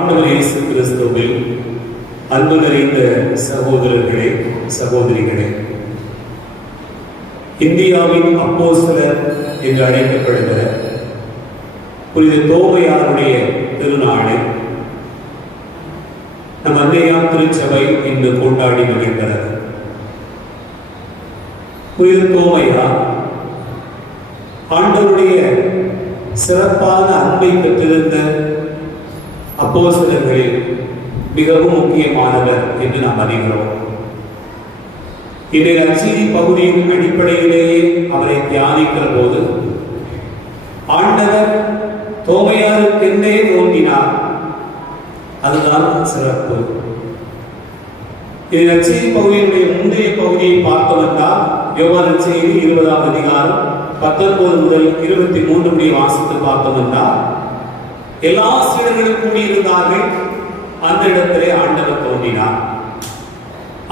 ஆண்டவர் இயேசு கிறிஸ்துவில் அன்பு நிறைந்த சகோதரர்களே, சகோதரிகளே, இந்தியாவின் அப்போஸ்தலர் என்று அழைக்கப்படுகிற புனித தோமையாருடைய திருநாளை நம் அன்னையார் திருச்சபை இன்று கொண்டாடி மகிழ்கிறது. புனித தோமையார் ஆண்டவருடைய சிறப்பான அன்பை பெற்றிருந்த அப்போஸ்தலர்களில் மிகவும் முக்கியமானவர் என்று நாம் அறிகிறோம். இன்றைய நற்செய்தி பகுதியின் அடிப்படையிலேயே அவரை தியானிக்கிற போது ஆண்டவர் தோமையாருக்கென்றே தோன்றினார். அதுதான் சிறப்பு. இது நற்செய்தி பகுதியினுடைய முந்தைய பகுதியை பார்த்தோம் என்றால் யோவான் நற்செய்தி 20ஆம் அதிகாரம் 19 முதல் 23 முடிய வாசித்து பார்த்தோம் என்றால் எல்லா சீடர்களும் கூடியிருந்தார்கள். அந்த இடத்திலே ஆண்டவர் தோன்றினார்.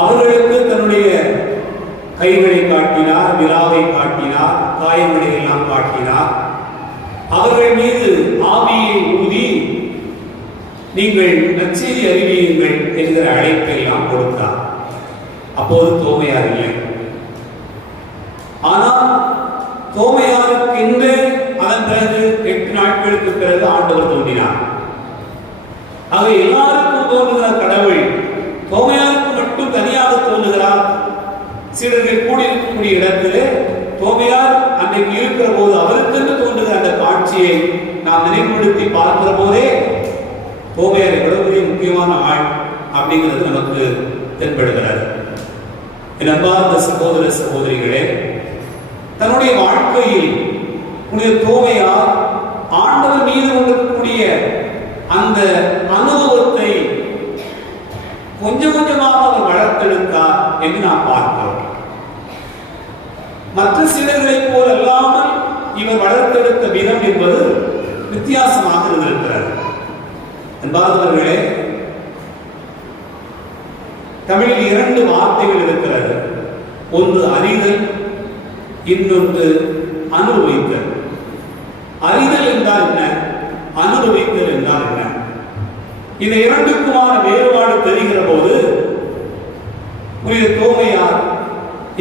அவர்களுக்கு தன்னுடைய கைகளை காட்டினார், விழாவை காட்டினார், காயங்களை எல்லாம் காட்டினார். அவர்கள் மீது ஆவியை ஊதி நீங்கள் நற்செய்தி அறிவியுங்கள் என்கிற அழைப்பை எல்லாம் கொடுத்தார். அப்போது தோமையார் இல்லை. ஆனால் தோமையாருக்கு என்று அதன் பிறகு 8 நாட்களுக்கு பிறகு ஆண்டவர் தோன்றினார். ஆக எல்லாருக்கும் தோன்றுகிற கடவுள் தோமையாருக்கு மட்டும் தனியாக தோன்றுகிறார். சீடர்கள் கூடியிருக்கக்கூடிய இடத்திலே தோமையார் அன்றைக்கு இருக்கிற போது அவருக்கு தோன்றுகிற அந்த காட்சியை நாம் நினைவுபடுத்தி பார்க்கிற போதே தோமையார் எவ்வளவு முக்கியமான ஆள் அப்படிங்கிறது நமக்கு தென்படுகிறது. என் அன்பார்ந்த சகோதர சகோதரிகளே, தன்னுடைய வாழ்க்கையில் புனித தோமையார் ஆண்டவர் மீது இருக்கக்கூடிய அந்த அனுபவத்தை கொஞ்சம் கொஞ்சமாக அவர் வளர்த்தெடுத்தார் என்று நாம் பார்க்கிறோம். மற்ற சீடர்களைப் போல் அல்லாமல் இவர் வளர்த்தெடுத்த விதம் என்பது வித்தியாசமாக இருந்திருக்கிறது. அன்பார்ந்தவர்களே, தமிழில் 2 வார்த்தைகள் இருக்கிறது. ஒன்று அறிதல், இன்னொன்று அனுபவித்தல். அறிதல் என்றால் என்ன, அனுபவித்தல் என்றால் என்ன? இந்த 2க்குமான வேறுபாடு தெரிகிற போது புனித தோமையார்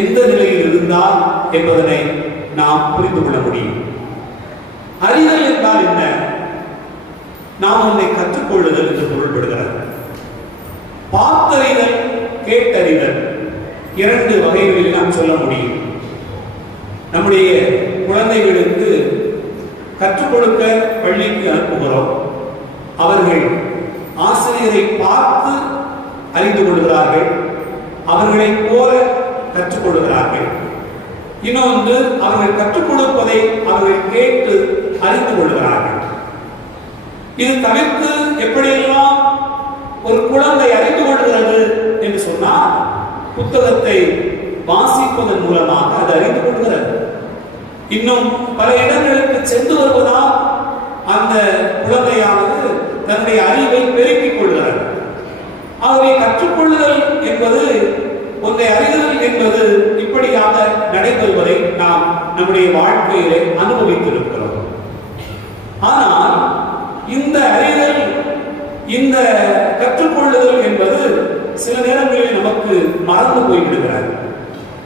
எந்த நிலையில் இருந்தார் என்பதனை நாம் புரிந்து கொள்ள முடியும். அறிதல் என்றால் என்ன? நாம் ஒன்றை கற்றுக்கொள்ளுதல் என்று பொருள்படுகிறது. பார்த்தறிதல், கேட்டறிதல் 2 வகைகளில் நாம் சொல்ல முடியும். நம்முடைய குழந்தைகளுக்கு கற்றுக் கொடுக்க பள்ளிக்கு அனுப்புகிறோம். அவர்கள் ஆசிரியரை பார்த்து அறிந்து கொள்கிறார்கள், அவர்களை போல கற்றுக் கொள்கிறார்கள். இன்னொன்று, அவர்கள் கற்றுக் கொடுப்பதை அவர்கள் கேட்டு அறிந்து கொள்கிறார்கள். இது தவிர்த்து எப்படியெல்லாம் ஒரு குழந்தை அறிந்து கொள்கிறது என்று சொன்னால் புத்தகத்தை வாசிப்பதன் மூலமாக அது அறிந்து கொள்கிறது. இன்னும் பல இடங்களுக்கு சென்று வருவதால் அந்த குழந்தையானது தன்னுடைய அறிவை பெருக்கிக் கொள்கிறது. ஆகவே கற்றுக்கொள்ளுதல் என்பது, ஒன்றை அறிதல் என்பது இப்படியாக நடைபெறுவதை நாம் நம்முடைய வாழ்க்கையிலே அனுபவித்திருக்கிறோம். ஆனால் இந்த அறிதல், இந்த கற்றுக்கொள்ளுதல் என்பது சில நேரங்களில் நமக்கு மறந்து போய்விடுகிறார்.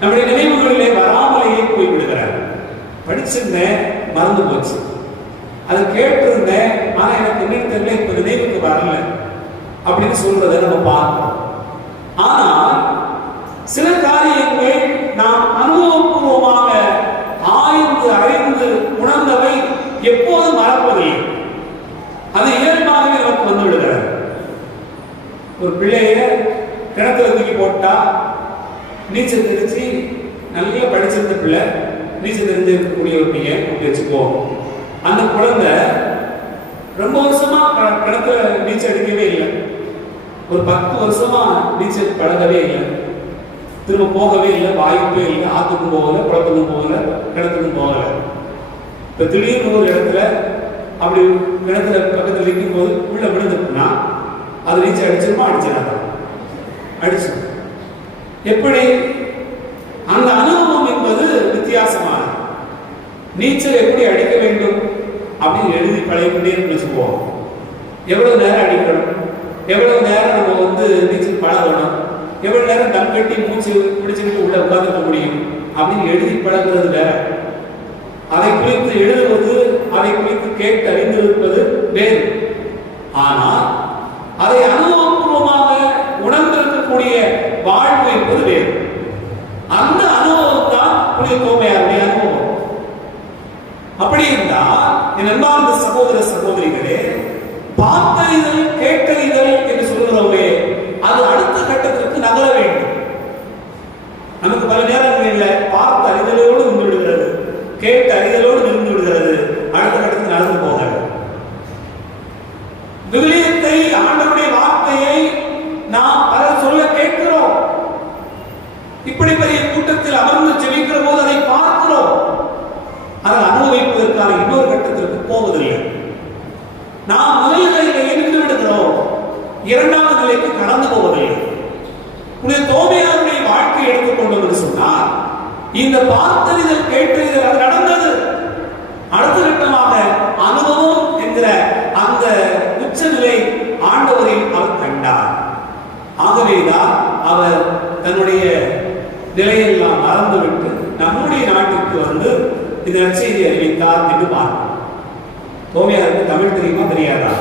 நம்முடைய நினைவுகளிலே வராமலேயே போய்விடுகிறார். படிச்சிருந்தேன், மறந்து போச்சு. அதை கேட்டிருந்தேன், ஆனா எனக்கு என்ன தெரியல, இப்ப நினைவுக்கு வரல அப்படின்னு சொல்றதை நம்ம பார்க்கிறோம். ஆனால் சில காரியங்கள் நாம் அனுபவபூர்வமாக ஆய்ந்து அறிந்து உணர்ந்தவை எப்போதும் மறப்பதில்லை. அது இயல்பாகவே நமக்கு வந்து விடுகிறது. ஒரு பிள்ளைய கிணத்துல தூக்கி போட்டா நீச்சல் தெரிஞ்சு நல்லா படிச்சிருந்த பிள்ளை, நீச்சல் தெரிஞ்சு இருக்கக்கூடிய ஒரு பையன் வச்சுக்கோ, அந்த குழந்தை ரொம்ப வருஷமா கிணத்துல நீச்சல் அடிக்கவே இல்லை, ஒரு 10 வருஷமா நீச்சல் பழகவே இல்லை, திரும்ப போகவே இல்லை, வாய்ப்பே இல்லை, ஆத்துக்கும் போகல, குளத்துக்கும் போகல, கிணத்துக்கும் போகல. இப்ப திடீர்னு ஒரு இடத்துல அப்படி கிணத்துல பக்கத்தில் நிற்கும் போது உள்ள விழுந்துட்டுனா அது நீச்சல் அடிச்சிருமா, அடிச்சிடாதான், அடிச்சு. எப்படி அந்த அனுபவம் என்பது வித்தியாசமானது. நீச்சல் எப்படி அடிக்க வேண்டும் அப்படின்னு எழுதி பழகிக்கிட்டே வச்சுக்குவோம். எவ்வளவு நேரம் அடிக்கணும், எவ்வளவு நேரம் நம்ம நீச்சல் பழகணும், எவ்வளவு நேரம் கண் கட்டி மூச்சு பிடிச்சுக்கிட்டு உள்ள உட்கார்ந்துக்க முடியும் அப்படின்னு எழுதி பழகுறது வேற. அதை குறித்து எழுதுவது, அதை குறித்து கேட்டு அறிந்திருப்பது வேறு. ஆனால் அதை அனுபவபூர்வமாக உணர்ந்திருக்கக்கூடிய வாழ்வு என்பது வேறு. அந்த அனுபவம் தான் புனித தோமையாருடைய அனுபவம். அப்படி இருந்தால் என் அன்பார்ந்த சகோதர சகோதரிகளே, பார்த்தறிதல் கேட்டறிதல் என்று சொல்கிறோமே, அது அடுத்த கட்டத்திற்கு நகர வேண்டும். நமக்கு பல நேரங்களில் பார்த்த அறிதலோடு நின்று விடுகிறது, கேட்ட அறிதலோடு நின்று விடுகிறது, அடுத்த கட்டத்துக்கு நடந்து போகிறது. விவிலியத்தை, ஆண்டவருடைய வார்த்தையை நாம் பலர் சொல்ல கேட்கிறோம். இப்படி பெரிய கூட்டத்தில் அமர்ந்து ஜெபிக்கிற போது அதை பார்க்கிறோம். அதை அனுபவிப்பதற்கான இன்னொரு கட்டத்திற்கு போவதில்லை. நாம் முதல் நிலையிலேயே நின்று விடுகிறோம், இரண்டாவது நிலைக்கு கடந்து போவதில்லை. புனித தோமையாருடைய வாழ்க்கை எடுத்துக்கொண்டோம் என்று சொன்னால், இந்த பார்த்தறிதல் கேட்டறிதல் அது நடந்தது. அடுத்த கட்டமாக அனுபவம் என்கிற அந்த உச்சநிலை ஆண்டவரில் அவர் கண்டார். ஆகவேதான் அவர் தன்னுடைய நிலையெல்லாம் மறந்துவிட்டு நம்முடைய நாட்டுக்கு இந்த நற்செய்தி அறிவித்தார் என்று பார்க்கிறோம். தோமையாருக்கு தமிழ் தெரியுமா தெரியாதா?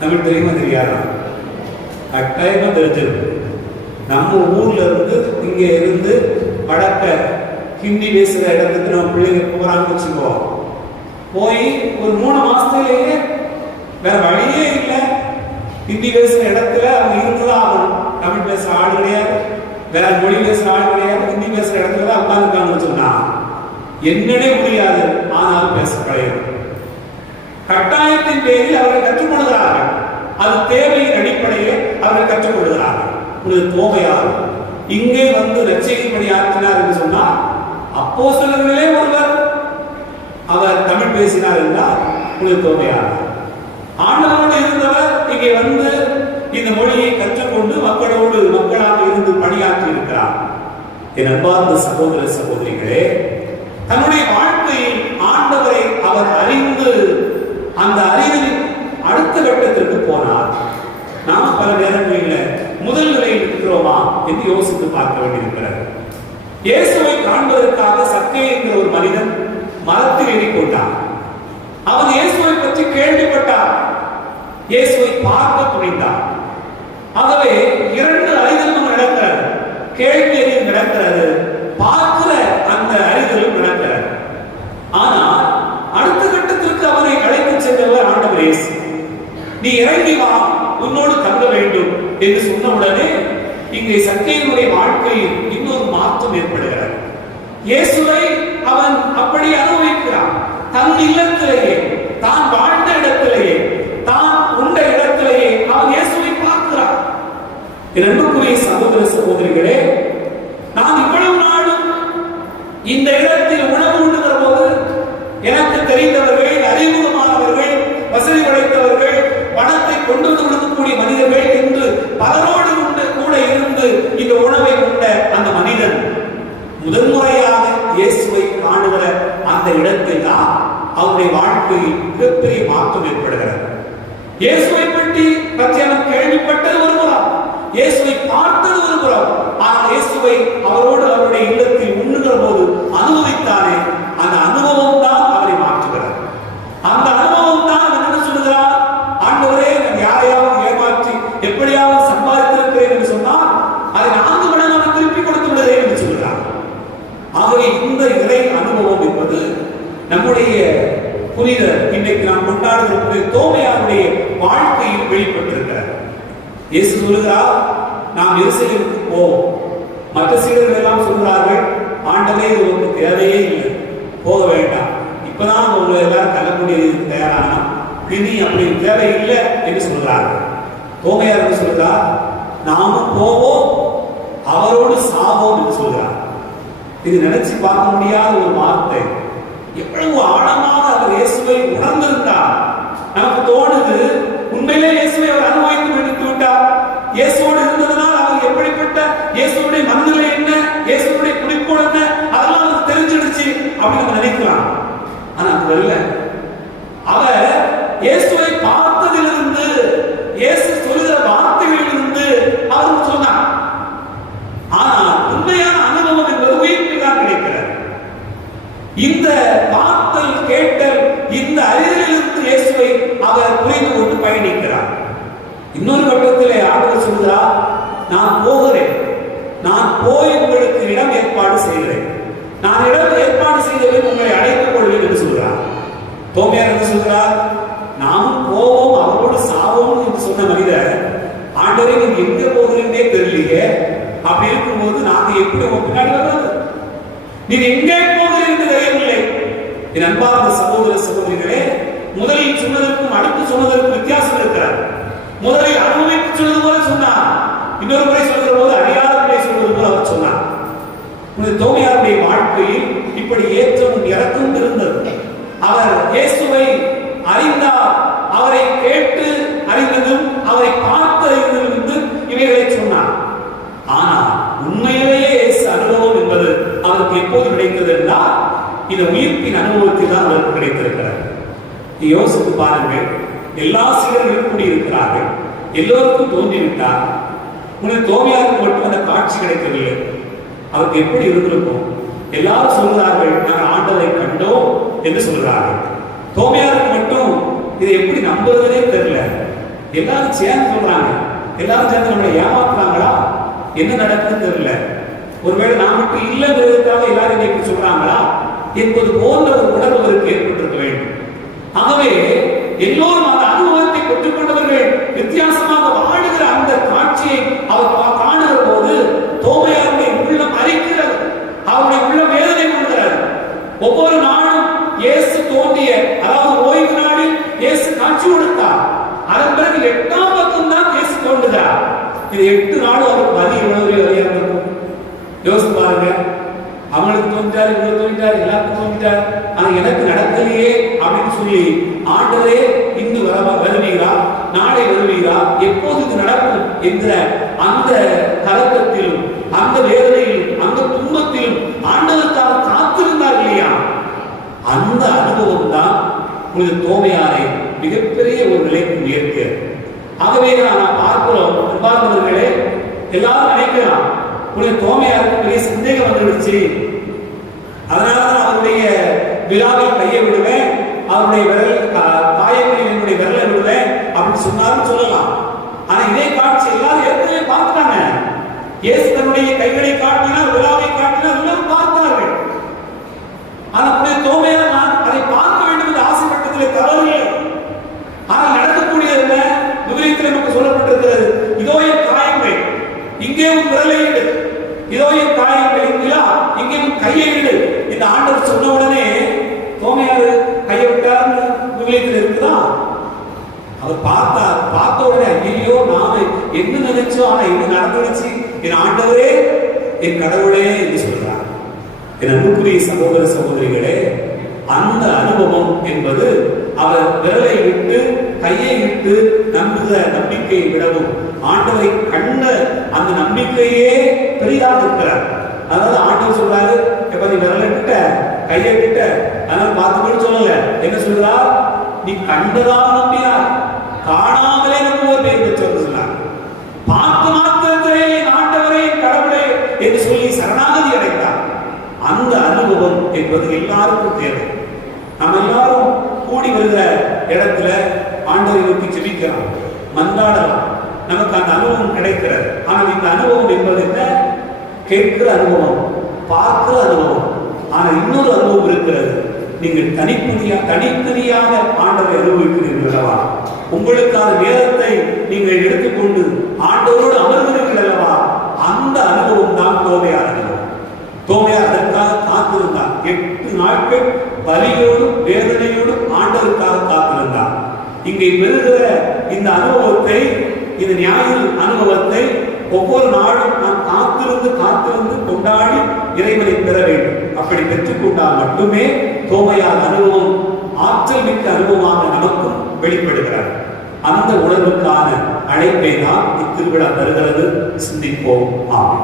தமிழ் தெரியுமா தெரியாதா? கட்டாயமா தெரிஞ்சிருக்கு. நம்ம ஊர்ல இருந்து இங்க இருந்து வடக்க ஹிந்தி பேசுற இடத்துக்கு நம்ம பிள்ளைங்க போறான்னு வச்சுக்கோ, போய் ஒரு 3 மாசத்திலேயே வேற வழியே இல்லை, ஹிந்தி பேசுற இடத்துல அவங்க இருந்துதான் ஆகணும். தமிழ் பேசுற ஆள் கிடையாது, வேற மொழி பேசுற ஆள் கிடையாது, ஹிந்தி பேசுற இடத்துல தான் உட்கார்ந்துருக்காங்கன்னு சொன்னா என்னடே முடியாது. ஆனால் பேச கிடையாது. கட்டாயத்தின் பேரில் அவர்கள் கற்றுக்கொள்கிறார்கள். அது தேவையின் அடிப்படையில் அவர்கள் கற்றுக்கொள்கிறார்கள். ஒரு தோமையார் இங்கே நற்செய்தி பணியாற்றினார் என்று சொன்னால், அப்போஸ்தலர்களே ஒருவர் அவர் தமிழ் பேசினார் என்றால் ஒரு தோமையார். ஆண்டவரோடு இருந்தவர் இங்கே இந்த மொழியை கற்றுக்கொண்டு மக்களாக இருந்து பணியாற்றி இருக்கிறார். என் அன்பார்ந்த சகோதர சகோதரிகளே, தன்னுடைய வாழ்க்கையில் ஆண்டவரை அவர் அறிந்து அந்த அறிவின் அடுத்த கட்டத்திற்கு போனார். நாம் பல நேரங்களில் முதல் நிலையில் இருக்கிறோமா என்று யோசித்து பார்க்க வேண்டியிருக்கிறது. இயேசுவை காண்பதற்காக சக்கே என்கிற ஒரு மனிதன் மரத்தில் ஏறிக்கொண்டார். அவன் இயேசுவை பற்றி கேள்விப்பட்டார், இயேசுவை பார்க்க துணிந்தார். ஆகவே 2 அறிதலும் நடக்கிறது. கேள்வி அறிவு நடக்கிறது, பார்க்கிற அந்த அறிதலும் நடக்கிறது. ஆனால் அடுத்த கட்டத்திற்கு அவரை அழைத்து சென்றவர் ஆண்டவர் இயேசு. நீ இறங்கி வா, உன்னோடு தங்க வேண்டும் என்று சொன்னவுடனே இங்கே சக்கேயுடைய வாழ்க்கையில் இன்னொரு மாற்றம் ஏற்படுகிறது. இயேசுவை அவன் அப்படி அனுபவிக்கிறான். தன் இல்லத்திலேயே, தான் வாழ்ந்த இடத்திலேயே, தான் உண்ட இடத்திலேயே அவன் இயேசுவை பார்க்கிறான். அன்புக்குரிய சகோதர சகோதரிகளே, நான் இவ்வளவு நாளும் இந்த இடத்தில் உணவு உண்ணுகிற போது எனக்கு தெரிந்தவர்கள், அறிமுகமானவர்கள், வசதி படைத்தவர்கள், பணத்தை கொண்டு கொடுக்கக்கூடிய மனிதர்கள் என்று பலரோடு கூட இருந்து இந்த உணவை உண்ட அந்த மனிதன் முதன்முறையாக இயேசுவை காணுகிற அந்த இடத்தில் தான் அவருடைய வாழ்க்கையில் மிகப்பெரிய மாற்றம் ஏற்படுகிறது. இயேசுவை பற்றி அவன் கேள்விப்பட்டது ஒருபுறம், இயேசுவை பார்த்தது ஒருபுறம், ஆனால் இயேசுவை அவரோடு அவருடைய இல்லத்தில் உண்ணுகிற போது அனுபவித்தானே, அந்த அனுபவம் தான் அவரை மாற்றுகிறது. அந்த அனுபவம் தான் என்ன சொல்லுகிறார்? ஆண்டவரே, நான் யாரையாவது ஏமாற்றி எப்படியாவது சம்பாதித்திருக்கிறேன் என்று சொன்னால் அதை 4 மடங்காக திருப்பி கொடுத்து விடுகிறேன் என்று சொல்கிறார். ஆகவே இந்த இறை அனுபவம் என்பது நம்முடைய புனிதர் இன்றைக்கு நாம் கொண்டாடுகிற தோமையாருடைய வாழ்க்கையில் வெளிப்பட்டிருக்கிறார். இயேசு சொல்லுகிறார், நாம் எருசலேமுக்கு போவோம். மற்ற சீடர்கள் எல்லாம் சொல்கிறார்கள், ஆண்டவே இது உங்களுக்கு தேவையே இல்லை, போக வேண்டாம், இப்பதான் உங்களை எல்லாரும் கலக்கூடியது தயாரானா, இனி அப்படி தேவையில்லை என்று சொல்கிறார்கள். தோமையார் சொல்கிறார், நாமும் போவோம், அவரோடு சாவோம் என்று சொல்கிறார். இது நினைச்சு பார்க்க முடியாத ஒரு வார்த்தை. எவ்வளவு ஆழமாக அவர் இயேசுவை உணர்ந்திருந்தார். நமக்கு தோணுது, உண்மையிலே இயேசுவை அவர் அனுபவித்து விடுத்து விட்டார். இயேசுவோடு இருந்ததனால் அவர் எப்படிப்பட்ட, இயேசுடைய மனநிலை என்ன, இயேசுடைய குறிக்கோள் என்ன, அதெல்லாம் தெரிஞ்சிடுச்சு அப்படின்னு நம்ம நினைக்கலாம். ஆனா அது இல்ல. அவர் இயேசுவை பார்த்ததிலிருந்து, இயேசு சொல்லுகிற வார்த்தைகளிலிருந்து அவர் சொன்னார். ஆனால் உண்மையான அனுபவம் என்பது உயிர்ப்பில் தான் கிடைக்கிறது. இந்த பார்த்தல், கேட்டல், இந்த அறிதலிலிருந்து இயேசுவை அவர் புரிந்து கொண்டு பயணிக்கிறார். இன்னொரு கட்டத்திலே ஆண்டவர் சொல்கிறார், நான் போகிறேன், நான் போய் உங்களுக்கு இடம் ஏற்பாடு செய்கிறேன், நான் இடம் ஏற்பாடு செய்தவரை உங்களை அழைத்துக் கொள்வேன் என்று சொல்கிறார். தோமையார் என்று சொல்கிறார், நாமும் போவோம் அவரோடு சாவோம் என்று சொன்ன மனிதர், ஆண்டவரே நீங்க எங்க போகிறீங்கன்னே தெரியலையே, அப்படி இருக்கும்போது நாங்க எப்படி பின்னாடி வர்றது, நீங்க எங்கே போகிறீர்கள் என்று தெரியவில்லை. என் அன்பார்ந்த சகோதர சகோதரிகளே, முதலில் சொன்னதற்கும் அடுத்து சொன்னதற்கும் வித்தியாசம் இருக்கிறார். முதலில் அனுபவித்து சொன்னது போல சொன்னார், இன்னொரு முறை சொல்கிற போது அறியாதவர்களை சொல்வது போல அவர் சொன்னார். தோமையாருடைய வாழ்க்கையில் இப்படி ஏற்றமும் இறக்கம் இருந்தது. அவர் இயேசுவை அறிந்தார், அவரை கேட்டு அறிந்ததும் அவரை பார்த்து அறிந்ததிலிருந்து இவைகளை சொன்னார். ஆனால் உண்மையிலேயே இயேசு அனுபவம் என்பது அவருக்கு எப்போது கிடைத்தது என்றால் இந்த உயிர்ப்பின் அனுபவத்தில் தான் அவருக்கு கிடைத்திருக்கிறார். யோசித்து பாருங்கள், எல்லா சீடர்களும் கூடியிருக்கிறார்கள், எல்லோருக்கும் தோன்றிவிட்டார். உனக்கு தோமையாருக்கு மட்டும் அந்த காட்சி கிடைக்கவில்லை. அவருக்கு எப்படி இருந்திருக்கும்? எல்லாரும் சொல்கிறார்கள், நாங்கள் ஆண்டவரை கண்டோம் என்று சொல்கிறார்கள். தோமையாருக்கு மட்டும் இதை எப்படி நம்புறதுனே தெரியல. எல்லாரும் சேர்ந்து சொல்றாங்க, எல்லாரும் சேர்ந்து நம்மளை ஏமாத்துறாங்களா, என்ன நடக்குதுன்னு தெரியல. ஒருவேளை நான் மட்டும் இல்லைங்கிறதுக்காக எல்லாரும் இப்படி சொல்றாங்களா என்பது போன்ற ஒரு உணர்வு அவருக்கு ஏற்பட்டிருக்க வேண்டும். ஆகவே எல்லோரும் அந்த அனுபவத்தை பெற்றுக்கொண்டவர்கள் வித்தியாசமாக வாழுகிற அந்த காட்சியை அவர் காணுகிற போது தோமையாருடைய உள்ளம் அரிக்கிறது, அவருடைய உள்ளம் வேதனை கொள்கிறது. ஒவ்வொரு நாளும் இயேசு தோன்றிய, அதாவது ஓய்வு நாளில் இயேசு காட்சி கொடுத்தார். அதன் பிறகு 8ஆம் பக்கம் தான் இயேசு தோன்றுகிறார். இது 8 நாளும் அவருக்கு வலி எவ்வளவு வலியாக இருக்கும் யோசித்து பாருங்க. அவங்களுக்கு தோன்றார், இவங்களுக்கு தோன்றார், எல்லாருக்கும் தோன்றார், ஆனா எனக்கு நடக்கலையே அப்படின்னு சொல்லி, ஆண்டவரே இன்று வருவீரா, நாளை வருவீரா, எப்போது இது நடக்கும் என்கிற அந்த கலக்கத்திலும் அந்த வேதனையிலும் அந்த துன்பத்திலும் ஆண்டவருக்காக காத்திருந்தார் இல்லையா? அந்த அனுபவம் தான் உங்களுக்கு தோமையாரை மிகப்பெரிய ஒரு நிலைக்கு உயர்த்தியது. ஆகவே நான் பார்க்கிறோம், அன்பார்ந்தவர்களே, எல்லாரும் நினைக்கலாம் உங்களுக்கு தோமையாருக்கு பெரிய சந்தேகம் வந்துடுச்சு, அதனாலதான் அவருடைய விழாவில் கையை விடுவேன், அவருடைய விரல் காயங்களில் என்னுடைய விரலை விடுவேன் அப்படின்னு சொன்னாலும் சொல்லலாம். ஆனா இதே காட்சி எல்லாரும் ஏற்கனவே பார்த்தாங்க. இயேசு தன்னுடைய கைகளை காட்டினார், விழாவை காட்டினார், எல்லோரும் பார்த்தார்கள். ஆனா தோமையார் நான் அதை பார்க்க வேண்டும் என்று ஆசைப்பட்டதிலே தவறில்லை. ஆனால் நடக்கக்கூடியது என்ன? விவரத்தில் நமக்கு சொல்லப்பட்டிருக்கிறது, இதோ என் காயங்கள், இங்கே உன் விரலை இடு, இதோ என் காயங்கள், இங்கே உன் கையை இடு. இந்த ஆண்டவர் சொன்ன உடனே தோமையார் கையை விட்டார். விவரத்தில் இருக்குதா? அவர் பார்த்தார், பார்த்த உடனே ஐயோ நாம என்ன நினைச்சோம், ஆனா என்ன நடந்துச்சு, என் ஆண்டவரே, என் கடவுளே என்று சொல்றார். என் அன்புக்குரிய சகோதர சகோதரிகளே, அந்த அனுபவம் என்பது அவர் விரலை விட்டு கையை விட்டு நம்புகிற நம்பிக்கையை விடவும் ஆண்டவரை கண்ட அந்த நம்பிக்கையே பெரிதாக இருக்கிறார். அதாவது ஆண்டவர் சொல்றாரு, எப்ப நீ விரலை விட்ட, கையை விட்ட, அதனால பார்த்துக்கொண்டு சொல்லல, என்ன சொல்றார், நீ கண்டதாக நம்பினார், காணாமலே நம்புவோர் பேர் பெற்றோர் சொன்னார். பார்த்து மாத்திரத்திலே ஆண்டவரே கடவுளே என்று சொல்லி சரணாகதி அடைந்தார். அந்த அனுபவம் என்பது எல்லாருக்கும் தேவை. நம்ம எல்லாரும் கூடி வருகிற இடத்துல ஆண்டவரை நோக்கி ஜெபிக்கலாம், மன்றாடலாம், நமக்கு அந்த அனுபவம் கிடைக்கிறது. ஆனால் இந்த அனுபவம் என்பது என்ன? கேட்கிற அனுபவம், பார்க்கிற அனுபவம். ஆனால் இன்னொரு அனுபவம் இருக்கிறது, நீங்கள் தனித்தனியாக ஆண்டவரை அனுபவிக்கிறீர்கள் அல்லவா? உங்களுக்கான நேரத்தை நீங்கள் எடுத்துக்கொண்டு ஆண்டவரோடு அமர்கிறீர்கள் அல்லவா? அந்த அனுபவம் தான் தோமையார் அனுபவம். தோமையார் அதற்காக காத்திருந்தார். 8 நாட்கள் வலியோடும் வேதனையோடும் ஆண்டவருக்காக காத்திருந்தார். இங்கே பெறுகிற இந்த அனுபவத்தை, இந்த ஞாயிறு அனுபவத்தை ஒவ்வொரு நாளும் நாம் காத்திருந்து கொண்டாடி இறைவனை பெற வேண்டும். அப்படி பெற்றுக்கொண்டால் மட்டுமே தோமையார் அனுபவம் ஆற்றல் மிக்க அனுபவமாக நமக்கும் வெளிப்படுகிறார். அந்த உணர்வுக்கான அழைப்பை தான் இத்திருவிழா தருகிறது. சிந்திப்போம். ஆம்.